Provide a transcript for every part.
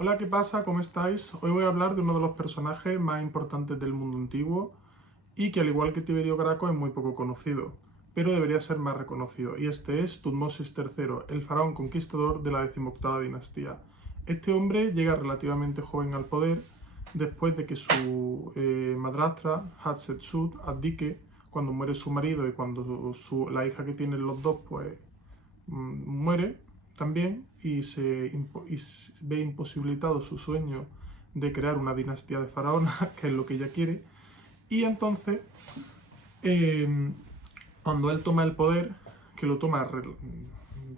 Hola, ¿qué pasa? ¿Cómo estáis? Hoy voy a hablar de uno de los personajes más importantes del mundo antiguo y que al igual que Tiberio Graco es muy poco conocido, pero debería ser más reconocido, y este es Tutmosis III, el faraón conquistador de la 18ª dinastía. Este hombre llega relativamente joven al poder después de que su madrastra Hatshepsut abdique cuando muere su marido y cuando la hija que tienen los dos pues muere también y ve imposibilitado su sueño de crear una dinastía de faraones, que es lo que ella quiere. Y entonces, eh, cuando él toma el poder, que lo toma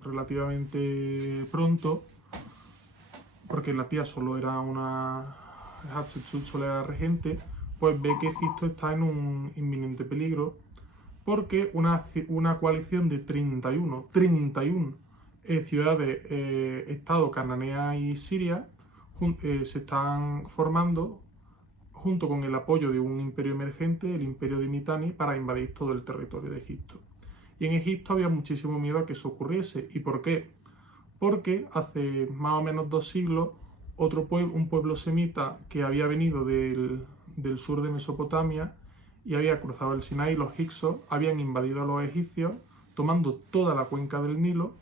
relativamente pronto, porque la tía solo era una... Hatshepsut solo era regente, pues ve que Egipto está en un inminente peligro porque una coalición de 31 ciudades, Estado, Cananea y Siria se están formando junto con el apoyo de un imperio emergente, el imperio de Mitanni, para invadir todo el territorio de Egipto. Y en Egipto había muchísimo miedo a que eso ocurriese. ¿Y por qué? Porque hace más o menos 2 siglos un pueblo semita que había venido del sur de Mesopotamia y había cruzado el Sinai, los hicsos, habían invadido a los egipcios, tomando toda la cuenca del Nilo,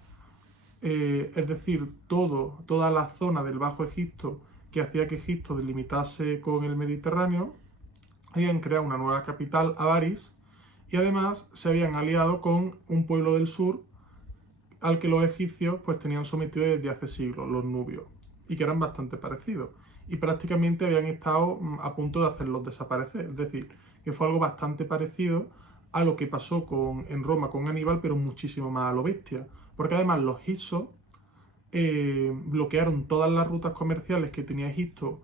es decir, toda la zona del Bajo Egipto que hacía que Egipto delimitase con el Mediterráneo. Habían creado una nueva capital, Avaris, y además se habían aliado con un pueblo del sur al que los egipcios pues tenían sometido desde hace siglos, los nubios, y que eran bastante parecidos. Y prácticamente habían estado a punto de hacerlos desaparecer. Es decir, que fue algo bastante parecido a lo que pasó en Roma con Aníbal, pero muchísimo más a lo bestia. Porque además los hicsos bloquearon todas las rutas comerciales que tenía Egipto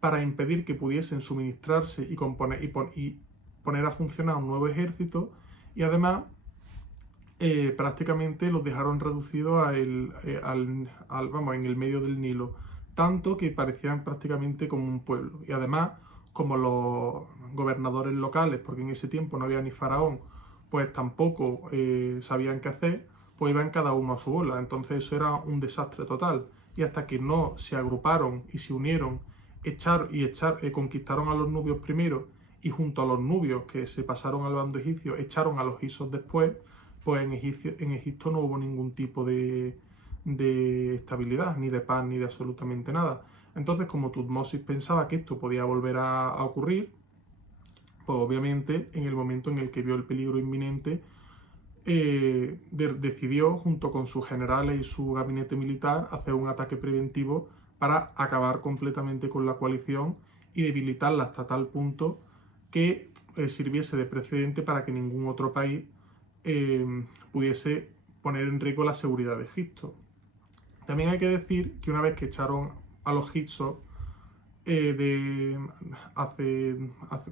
para impedir que pudiesen suministrarse y poner a funcionar un nuevo ejército, y además prácticamente los dejaron reducidos vamos, en el medio del Nilo, tanto que parecían prácticamente como un pueblo. Y además, como los gobernadores locales, porque en ese tiempo no había ni faraón, pues tampoco sabían qué hacer, pues iban cada uno a su bola. Entonces eso era un desastre total. Y hasta que no se agruparon y se unieron, conquistaron a los nubios primero, y junto a los nubios que se pasaron al bando egipcio, echaron a los isos después, pues en Egipto no hubo ningún tipo de estabilidad, ni de paz, ni de absolutamente nada. Entonces, como Tutmosis pensaba que esto podía volver a ocurrir, pues obviamente en el momento en el que vio el peligro inminente, decidió, junto con sus generales y su gabinete militar, hacer un ataque preventivo para acabar completamente con la coalición y debilitarla hasta tal punto que sirviese de precedente para que ningún otro país pudiese poner en riesgo la seguridad de Egipto. También hay que decir que una vez que echaron a los hicsos,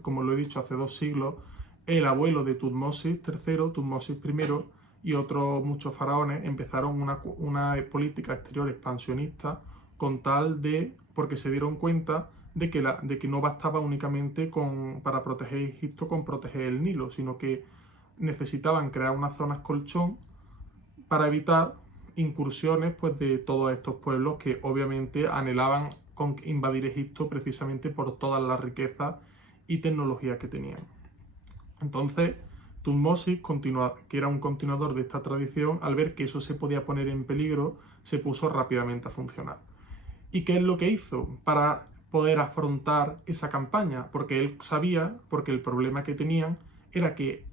como lo he dicho, hace 2 siglos, el abuelo de Tutmosis III, Tutmosis I y otros muchos faraones empezaron una política exterior expansionista porque se dieron cuenta de que no bastaba únicamente para proteger Egipto con proteger el Nilo, sino que necesitaban crear unas zonas colchón para evitar incursiones pues, de todos estos pueblos que obviamente anhelaban invadir Egipto precisamente por todas las riquezas y tecnología que tenían. Entonces, Tutmosis, que era un continuador de esta tradición, al ver que eso se podía poner en peligro, se puso rápidamente a funcionar. ¿Y qué es lo que hizo para poder afrontar esa campaña? Porque él sabía, porque el problema que tenían era que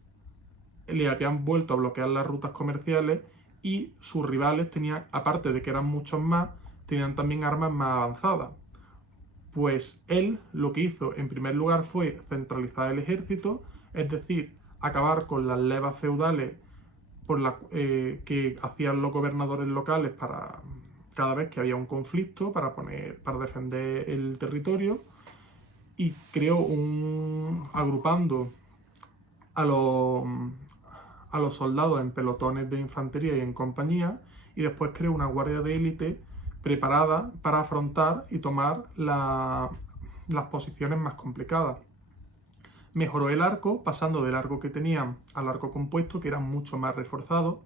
le habían vuelto a bloquear las rutas comerciales y sus rivales tenían, aparte de que eran muchos más, tenían también armas más avanzadas. Pues él lo que hizo en primer lugar fue centralizar el ejército, es decir, acabar con las levas feudales que hacían los gobernadores locales para cada vez que había un conflicto para defender el territorio, y creó agrupando a los, a los soldados en pelotones de infantería y en compañía, y después creó una guardia de élite preparada para afrontar y tomar las posiciones más complicadas. Mejoró el arco, pasando del arco que tenían al arco compuesto, que era mucho más reforzado.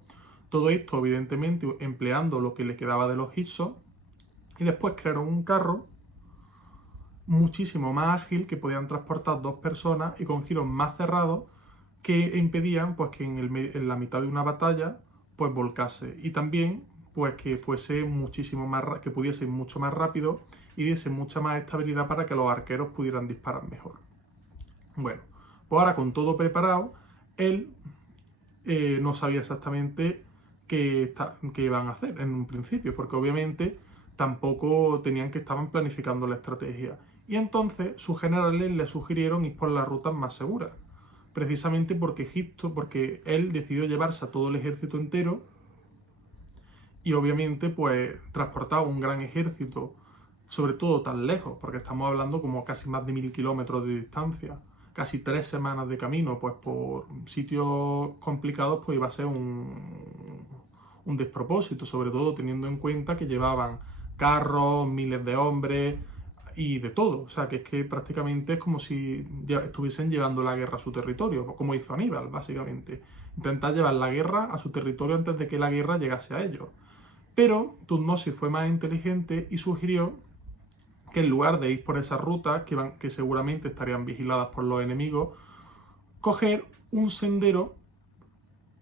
Todo esto, evidentemente, empleando lo que le quedaba de los hicsos, Y después crearon un carro muchísimo más ágil que podían transportar 2 personas y con giros más cerrados que impedían pues que en la mitad de una batalla pues volcase, y también pues que fuese muchísimo más que pudiese ir mucho más rápido y diese mucha más estabilidad para que los arqueros pudieran disparar mejor. Bueno, pues ahora con todo preparado, él no sabía exactamente qué iban a hacer en un principio, porque obviamente tampoco estaban planificando la estrategia. Y entonces sus generales le sugirieron ir por las rutas más seguras, precisamente porque él decidió llevarse a todo el ejército entero y obviamente pues transportaba un gran ejército, sobre todo tan lejos, porque estamos hablando como casi más de 1000 kilómetros de distancia, casi 3 semanas de camino, pues por sitios complicados pues iba a ser un despropósito, sobre todo teniendo en cuenta que llevaban carros, miles de hombres y de todo. O sea, que es que prácticamente es como si estuviesen llevando la guerra a su territorio, como hizo Aníbal, básicamente. Intentar llevar la guerra a su territorio antes de que la guerra llegase a ellos. Pero Tutmosis fue más inteligente y sugirió que en lugar de ir por esas rutas, que seguramente estarían vigiladas por los enemigos, coger un sendero,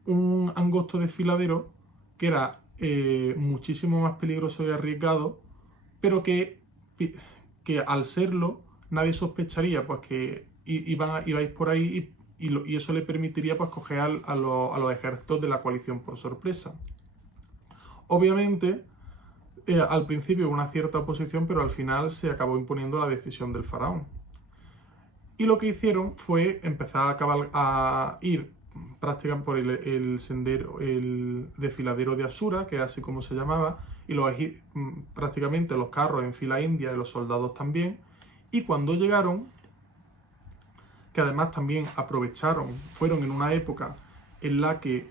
un angosto desfiladero, que era muchísimo más peligroso y arriesgado, pero que al serlo nadie sospecharía pues que ibais por ahí y eso le permitiría pues coger a los ejércitos de la coalición por sorpresa. Obviamente, al principio una cierta oposición, pero al final se acabó imponiendo la decisión del faraón. Y lo que hicieron fue empezar a ir prácticamente por el sendero, el desfiladero de Asura, que es así como se llamaba, y prácticamente los carros en fila india y los soldados también. Y cuando llegaron, que además también fueron en una época en la que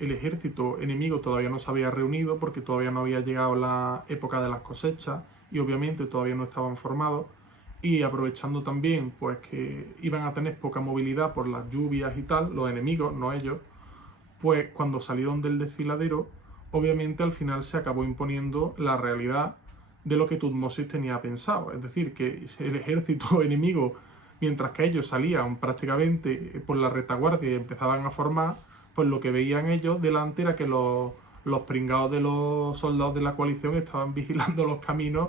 el ejército enemigo todavía no se había reunido, porque todavía no había llegado la época de las cosechas y obviamente todavía no estaban formados, y aprovechando también pues que iban a tener poca movilidad por las lluvias y tal, los enemigos, no ellos, pues cuando salieron del desfiladero, obviamente al final se acabó imponiendo la realidad de lo que Tutmosis tenía pensado, es decir, que el ejército enemigo, mientras que ellos salían prácticamente por la retaguardia y empezaban a formar, pues lo que veían ellos delante era que los pringados de los soldados de la coalición estaban vigilando los caminos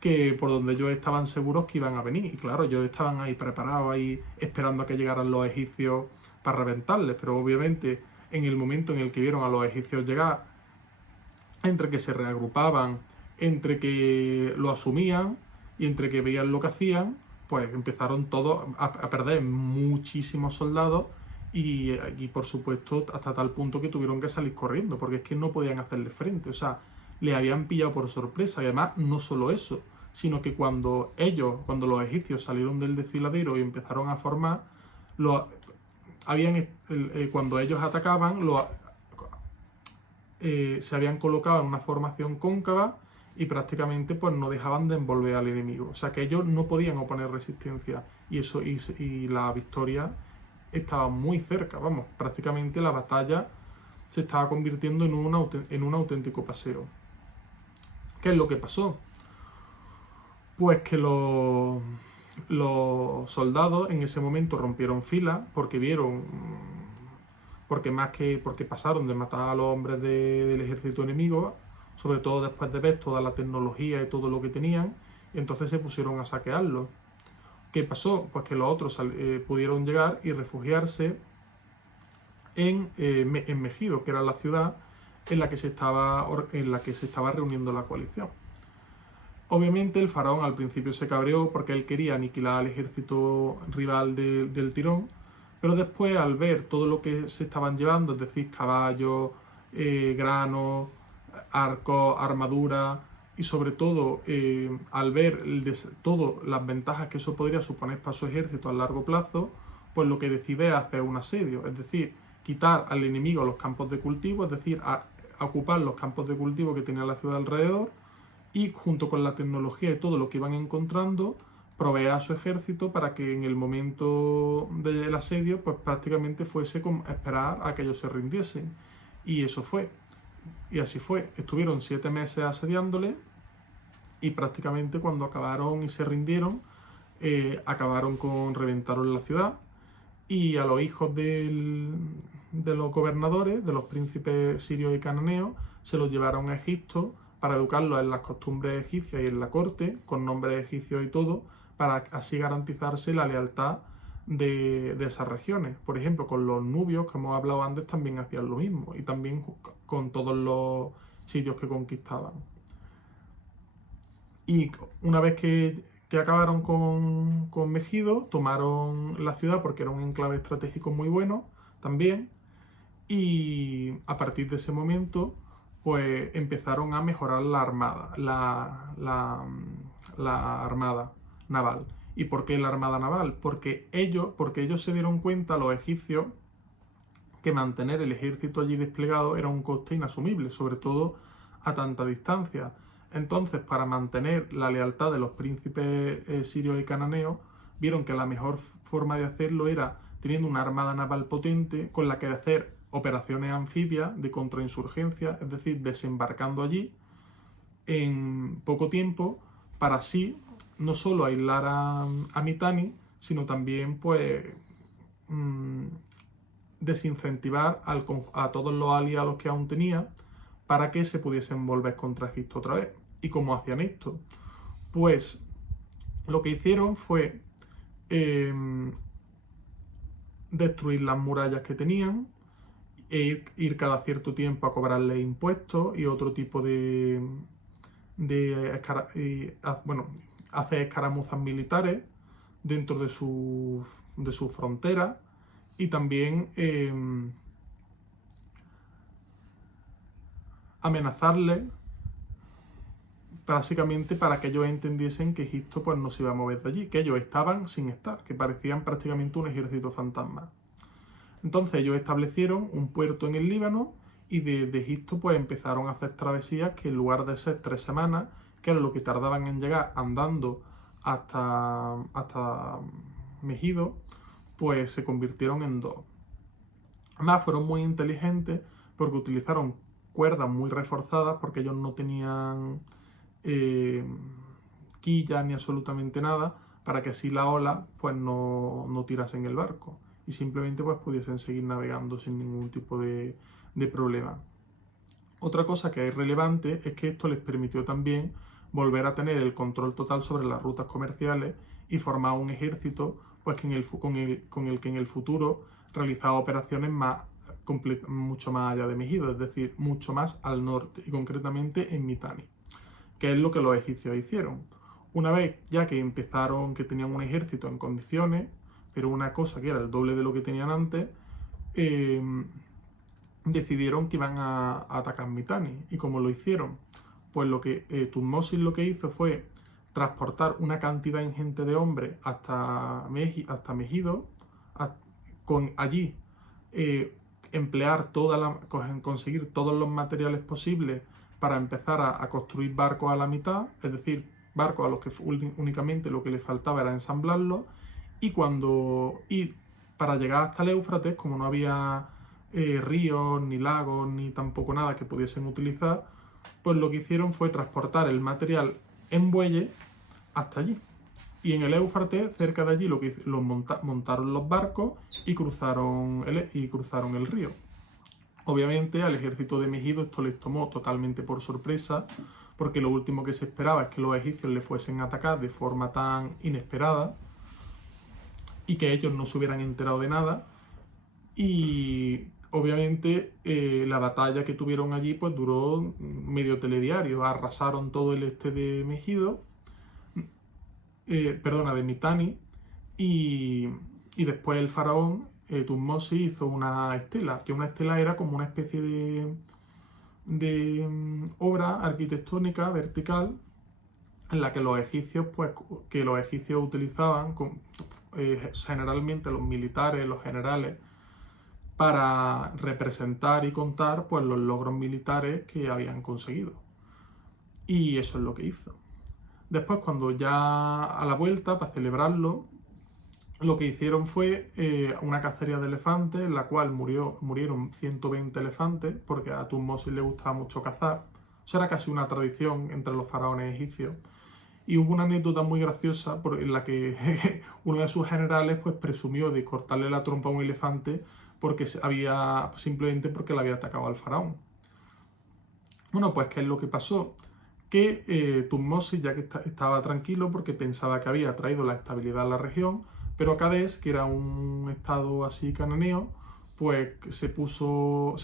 que por donde ellos estaban seguros que iban a venir. Y claro, ellos estaban ahí preparados, ahí esperando a que llegaran los egipcios para reventarles, pero obviamente en el momento en el que vieron a los egipcios llegar, entre que se reagrupaban, entre que lo asumían y entre que veían lo que hacían, pues empezaron todos a perder muchísimos soldados y por supuesto hasta tal punto que tuvieron que salir corriendo, porque es que no podían hacerle frente, o sea, le habían pillado por sorpresa. Y además no solo eso, sino que cuando los egipcios salieron del desfiladero y empezaron a formar, cuando ellos atacaban, se habían colocado en una formación cóncava y prácticamente pues no dejaban de envolver al enemigo. O sea que ellos no podían oponer resistencia y la victoria estaba muy cerca. Vamos, prácticamente la batalla se estaba convirtiendo en un auténtico paseo. ¿Qué es lo que pasó? Pues que los soldados en ese momento rompieron fila porque pasaron de matar a los hombres del ejército enemigo, sobre todo después de ver toda la tecnología y todo lo que tenían, y entonces se pusieron a saquearlo. ¿Qué pasó? Pues que los otros pudieron llegar y refugiarse en Megido, que era la ciudad en la que se estaba reuniendo la coalición. Obviamente el faraón al principio se cabreó porque él quería aniquilar al ejército rival del tirón, pero después al ver todo lo que se estaban llevando, es decir, caballos, granos, arcos, armadura y sobre todo al ver todas las ventajas que eso podría suponer para su ejército a largo plazo, pues lo que decide es hacer un asedio, es decir, quitar al enemigo los campos de cultivo, es decir, a ocupar los campos de cultivo que tenía la ciudad alrededor, y junto con la tecnología y todo lo que iban encontrando, proveer a su ejército para que en el momento del asedio pues prácticamente fuese como esperar a que ellos se rindiesen. Y eso fue. Y así fue. Estuvieron 7 meses asediándole y prácticamente cuando acabaron y se rindieron, reventaron la ciudad, y a los hijos de los gobernadores, de los príncipes sirios y cananeos, se los llevaron a Egipto para educarlos en las costumbres egipcias y en la corte, con nombres egipcios y todo, para así garantizarse la lealtad de esas regiones. Por ejemplo, con los nubios, que hemos hablado antes, también hacían lo mismo, y también con todos los sitios que conquistaban. Y una vez que acabaron con Megido, tomaron la ciudad porque era un enclave estratégico muy bueno también, y a partir de ese momento pues empezaron a mejorar la armada, la armada naval. ¿Y por qué la armada naval? Porque ellos se dieron cuenta, los egipcios, que mantener el ejército allí desplegado era un coste inasumible, sobre todo a tanta distancia. Entonces, para mantener la lealtad de los príncipes sirios y cananeos, vieron que la mejor forma de hacerlo era teniendo una armada naval potente con la que hacer operaciones anfibias de contrainsurgencia, es decir, desembarcando allí en poco tiempo, para así no solo aislar a Mitanni, sino también pues desincentivar a todos los aliados que aún tenía para que se pudiesen volver contra Egipto otra vez. ¿Y cómo hacían esto? Pues lo que hicieron fue destruir las murallas que tenían e ir cada cierto tiempo a cobrarles impuestos y otro tipo hacer escaramuzas militares dentro de sus fronteras, y también amenazarles básicamente para que ellos entendiesen que Egipto pues no se iba a mover de allí, que ellos estaban sin estar, que parecían prácticamente un ejército fantasma. Entonces ellos establecieron un puerto en el Líbano, y desde Egipto pues empezaron a hacer travesías que en lugar de ser 3 semanas, que era lo que tardaban en llegar andando hasta Megido, pues se convirtieron en 2. Además fueron muy inteligentes porque utilizaron cuerdas muy reforzadas, porque ellos no tenían quillas ni absolutamente nada, para que así la ola pues no tirasen el barco y simplemente pues pudiesen seguir navegando sin ningún tipo de problema. Otra cosa que es relevante es que esto les permitió también volver a tener el control total sobre las rutas comerciales y formar un ejército pues con el que en el futuro realizaba operaciones mucho más allá de Megido, es decir, mucho más al norte, y concretamente en Mitanni, que es lo que los egipcios hicieron. Una vez ya que empezaron, que tenían un ejército en condiciones, pero una cosa que era el doble de lo que tenían antes, decidieron que iban a atacar Mitanni. ¿Y cómo lo hicieron? Pues Tutmosis lo que hizo fue transportar una cantidad ingente de hombres hasta Megido, allí conseguir todos los materiales posibles para empezar a construir barcos a la mitad, es decir, barcos a los que únicamente lo que les faltaba era ensamblarlos, y para llegar hasta el Éufrates, como no había ríos, ni lagos, ni tampoco nada que pudiesen utilizar, pues lo que hicieron fue transportar el material en bueyes hasta allí. Y en el Éufrates, cerca de allí, montaron los barcos y cruzaron el río. Obviamente al ejército de Megido esto les tomó totalmente por sorpresa, porque lo último que se esperaba es que los egipcios le fuesen a atacar de forma tan inesperada y que ellos no se hubieran enterado de nada. Y obviamente la batalla que tuvieron allí pues duró medio telediario. Arrasaron todo el este de Megido, de Mitanni, y después el faraón Tutmosis hizo una estela, que una estela era como una especie de obra arquitectónica vertical en la que los egipcios utilizaban generalmente los militares, los generales, para representar y contar pues los logros militares que habían conseguido. Y eso es lo que hizo. Después, cuando ya a la vuelta, para celebrarlo, lo que hicieron fue una cacería de elefantes, en la cual murieron 120 elefantes, porque a Tutmosis le gustaba mucho cazar. O Eso era casi una tradición entre los faraones egipcios. Y hubo una anécdota muy graciosa en la que uno de sus generales pues presumió de cortarle la trompa a un elefante simplemente porque le había atacado al faraón. Bueno, pues ¿qué es lo que pasó? Que Tutmosis, ya que estaba tranquilo porque pensaba que había traído la estabilidad a la región, pero Cádiz, que era un estado así cananeo, pues se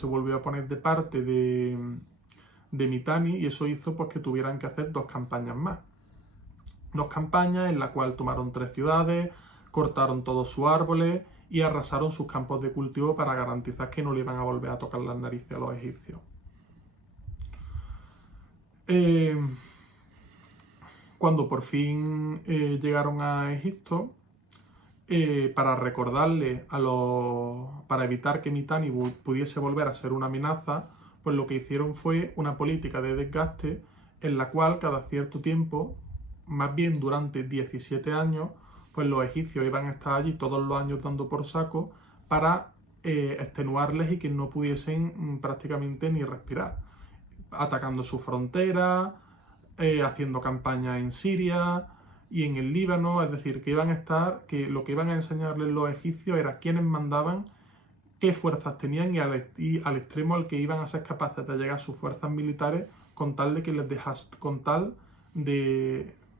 volvió a poner de parte de Mitanni, y eso hizo pues que tuvieran que hacer 2 campañas más. 2 campañas en la cual tomaron 3 ciudades, cortaron todos sus árboles y arrasaron sus campos de cultivo para garantizar que no le iban a volver a tocar las narices a los egipcios. Cuando por fin llegaron a Egipto, para evitar que Mitanni pudiese volver a ser una amenaza, pues lo que hicieron fue una política de desgaste en la cual cada cierto tiempo, más bien durante 17 años, pues los egipcios iban a estar allí todos los años dando por saco para extenuarles y que no pudiesen prácticamente ni respirar, atacando su frontera, haciendo campaña en Siria y en el Líbano. Es decir, que lo que iban a enseñarles los egipcios era quiénes mandaban, qué fuerzas tenían y al extremo al que iban a ser capaces de llegar sus fuerzas militares con tal de que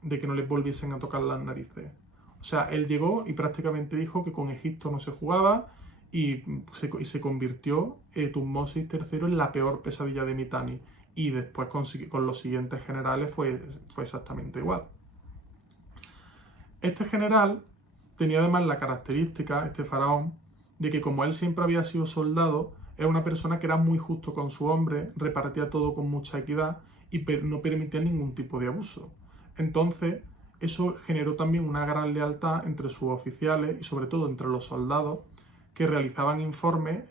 que no les volviesen a tocar las narices. O sea, él llegó y prácticamente dijo que con Egipto no se jugaba y se convirtió Tutmosis III en la peor pesadilla de Mitanni. Y después con los siguientes generales fue exactamente igual. Este general tenía además la característica, este faraón, de que como él siempre había sido soldado, era una persona que era muy justo con su hombre, repartía todo con mucha equidad y no permitía ningún tipo de abuso. Entonces, eso generó también una gran lealtad entre sus oficiales y sobre todo entre los soldados, que realizaban informes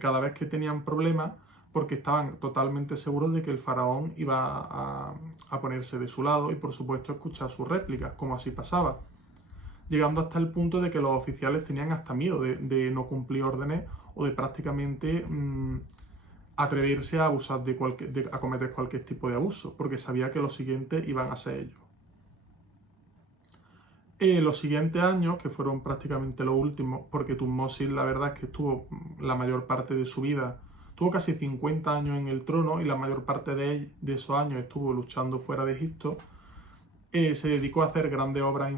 cada vez que tenían problemas, porque estaban totalmente seguros de que el faraón iba a ponerse de su lado y por supuesto escuchar sus réplicas, como así pasaba, llegando hasta el punto de que los oficiales tenían hasta miedo de no cumplir órdenes o de prácticamente atreverse a abusar a cometer cualquier tipo de abuso, porque sabía que los siguientes iban a ser ellos. Los siguientes años, que fueron prácticamente los últimos, porque Tutmosis la verdad es que estuvo la mayor parte de su vida, tuvo casi 50 años en el trono y la mayor parte de esos años estuvo luchando fuera de Egipto, se dedicó a hacer grandes obras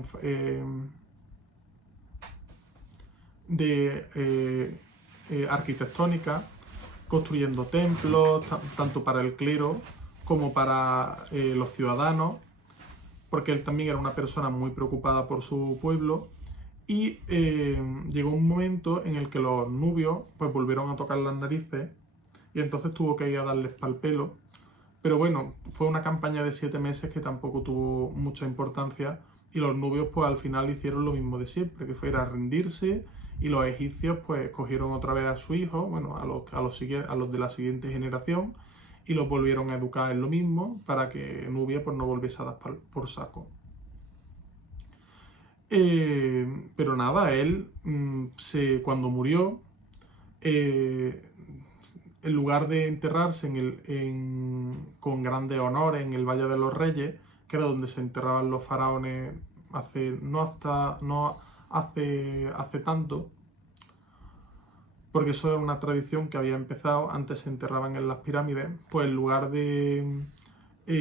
arquitectónicas, construyendo templos, tanto para el clero como para los ciudadanos, porque él también era una persona muy preocupada por su pueblo, y llegó un momento en el que los nubios pues volvieron a tocar las narices y entonces tuvo que ir a darles pal pelo. Pero bueno, fue una campaña de 7 meses que tampoco tuvo mucha importancia y los nubios pues al final hicieron lo mismo de siempre, que fue ir a rendirse, y los egipcios pues cogieron otra vez a su hijo, bueno, a los de la siguiente generación, y los volvieron a educar en lo mismo para que Nubia pues no volviese a dar por saco. Pero nada, él cuando murió, en lugar de enterrarse con grandes honores en el Valle de los Reyes, que era donde se enterraban los faraones no hace tanto, porque eso era una tradición que había empezado, antes se enterraban en las pirámides, pues en lugar de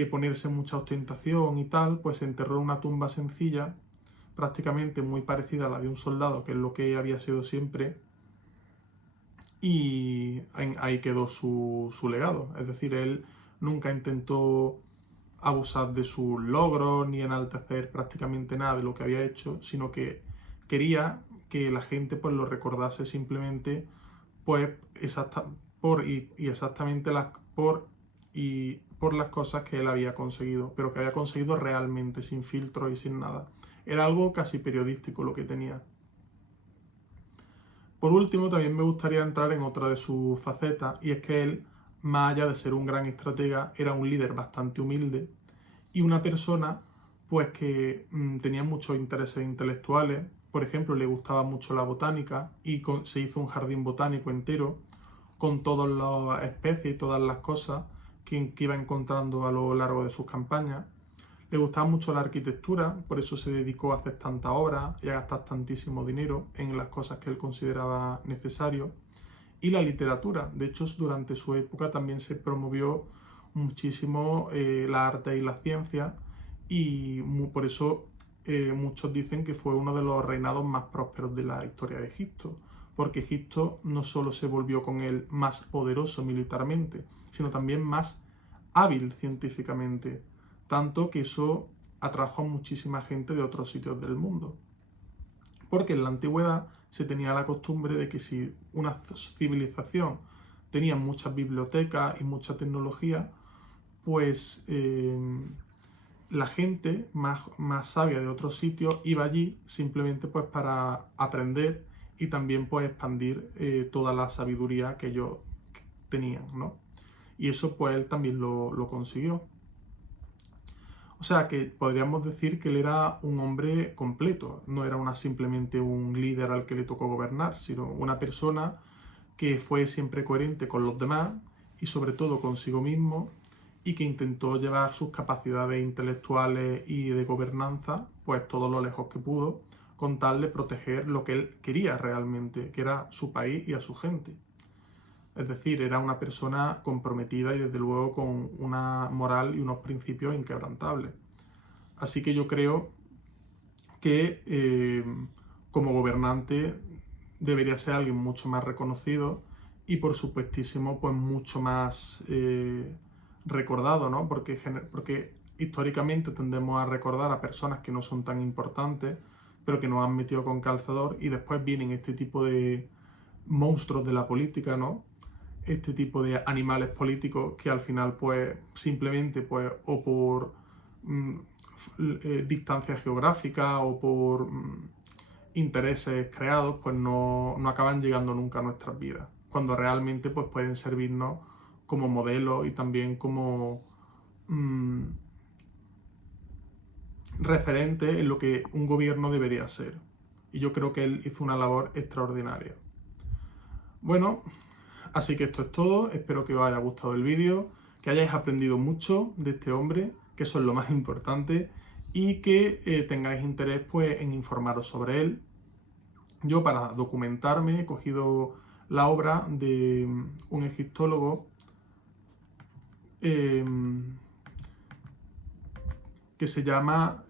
ponerse mucha ostentación y tal, pues se enterró en una tumba sencilla, prácticamente muy parecida a la de un soldado, que es lo que había sido siempre, y ahí quedó su legado. Es decir, él nunca intentó abusar de sus logros ni enaltecer prácticamente nada de lo que había hecho, sino que quería que la gente pues lo recordase simplemente pues exactamente por las cosas que él había conseguido, pero que había conseguido realmente, sin filtro y sin nada. Era algo casi periodístico lo que tenía. Por último, también me gustaría entrar en otra de sus facetas, y es que él, más allá de ser un gran estratega, era un líder bastante humilde y una persona pues que tenía muchos intereses intelectuales. Por ejemplo, le gustaba mucho la botánica y se hizo un jardín botánico entero con todas las especies y todas las cosas que iba encontrando a lo largo de sus campañas. Le gustaba mucho la arquitectura, por eso se dedicó a hacer tanta obra y a gastar tantísimo dinero en las cosas que él consideraba necesario. Y la literatura, de hecho, durante su época también se promovió muchísimo la arte y la ciencia, y por eso muchos dicen que fue uno de los reinados más prósperos de la historia de Egipto, porque Egipto no solo se volvió con él más poderoso militarmente, sino también más hábil científicamente, tanto que eso atrajo a muchísima gente de otros sitios del mundo. Porque en la antigüedad se tenía la costumbre de que si una civilización tenía muchas bibliotecas y mucha tecnología, pues la gente más sabia de otros sitios iba allí simplemente pues para aprender y también pues expandir toda la sabiduría que ellos tenían, ¿no? Y eso pues él también lo consiguió. O sea que podríamos decir que él era un hombre completo, no era simplemente un líder al que le tocó gobernar, sino una persona que fue siempre coherente con los demás y sobre todo consigo mismo, y que intentó llevar sus capacidades intelectuales y de gobernanza pues todo lo lejos que pudo, con tal de proteger lo que él quería realmente, que era su país y a su gente. Es decir, era una persona comprometida y desde luego con una moral y unos principios inquebrantables. Así que yo creo que como gobernante debería ser alguien mucho más reconocido y por supuestísimo pues mucho más recordado, ¿no? Porque históricamente tendemos a recordar a personas que no son tan importantes, pero que nos han metido con calzador, y después vienen este tipo de monstruos de la política, ¿no? Este tipo de animales políticos que al final pues simplemente pues o por distancia geográfica o por intereses creados pues no acaban llegando nunca a nuestras vidas, cuando realmente pues pueden servirnos como modelo y también como referente en lo que un gobierno debería ser. Y yo creo que él hizo una labor extraordinaria. Bueno, así que esto es todo, espero que os haya gustado el vídeo, que hayáis aprendido mucho de este hombre, que eso es lo más importante, y que tengáis interés pues, en informaros sobre él. Yo para documentarme he cogido la obra de un egiptólogo que se llama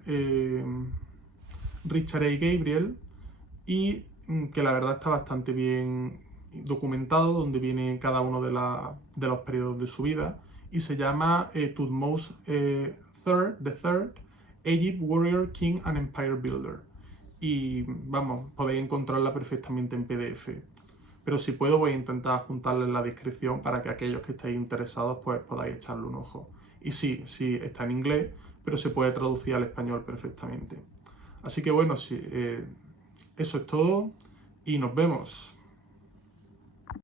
Richard A. Gabriel, y que la verdad está bastante bien documentado, donde viene cada uno de los periodos de su vida, y se llama Thutmose III, Egypt, Warrior, King and Empire Builder. Y vamos, podéis encontrarla perfectamente en PDF. Pero si puedo voy a intentar juntarla en la descripción para que aquellos que estéis interesados pues podáis echarle un ojo. Y sí, está en inglés, pero se puede traducir al español perfectamente. Así que bueno, eso es todo y nos vemos.